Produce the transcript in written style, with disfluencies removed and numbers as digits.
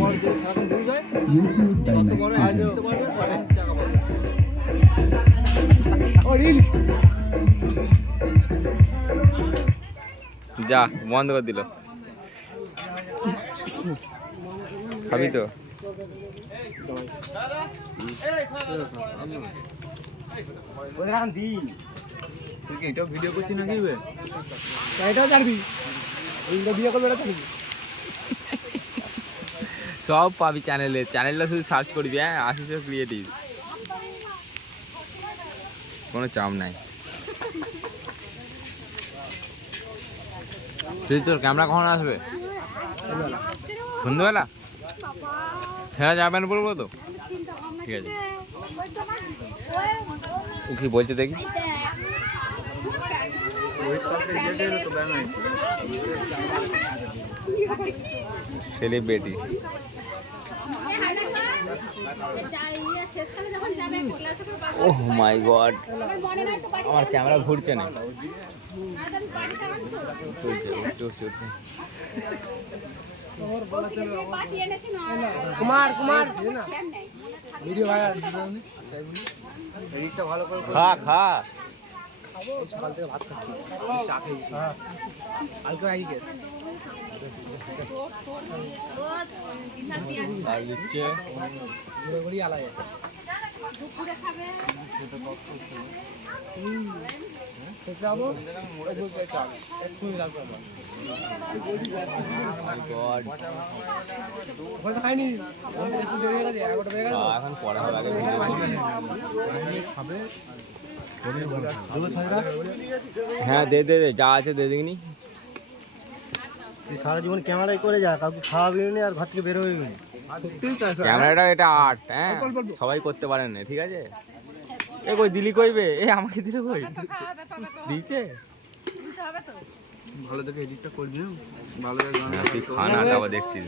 বড় যে সারাক্ষণ বুঝ হয় যত বড় আয়োজন করতে পারবে তখন টাকা পাবে। ও রিল যা বন্ধ করে দিল। খাবি তো? তুই কি এটাও ভিডিও করছিস নাকি বে? এটাও জানবি বিয়ে করবে এটা জানবি। সব পাবি চ্যানেলে, চ্যানেলটা শুধু সার্চ করবি, হ্যাঁ আশিস ক্রিয়েটিভ, কোনো চাপ নাই। তুই তোর ক্যামেরা কখন আসবে? সন্ধ্যেবেলা ছেঁড়া যাবেন বলবো তো, ঠিক আছে। ও কি বলছে দেখি? রোহিত কালকে ইয়ে দেবে তো ব্যানার সেলিব্রিটি। ওহ মাই গড, আমার ক্যামেরা ঘুরছে না। কুমার কুমার ভিডিও ভাই এডিটটা ভালো করে খা খা। সকাল থেকে ভাত খাচ্ছি, চা খেয়েছি, কালকে আই গেছে ঘুরে ঘুরি আলাদা খাইনি এখন পরে হবে, আগে হ্যাঁ দে দে দে, যা আছে দে দেখিনি। সারা জীবন ক্যামেরাই করে যা, কাউকে খাওয়াবি না আর ঘর থেকে বেরোবি না। ক্যামেরাটা এটা আর্ট, হ্যাঁ সবাই করতে পারেন না, ঠিক আছে। এ কই দিলি কইবে, এ আমাকে দিলে কই দিচ্ছে। ভালো দেখে এডিটটা করবি, ভালো দেখে তুই খানা তারপর দেখছিস।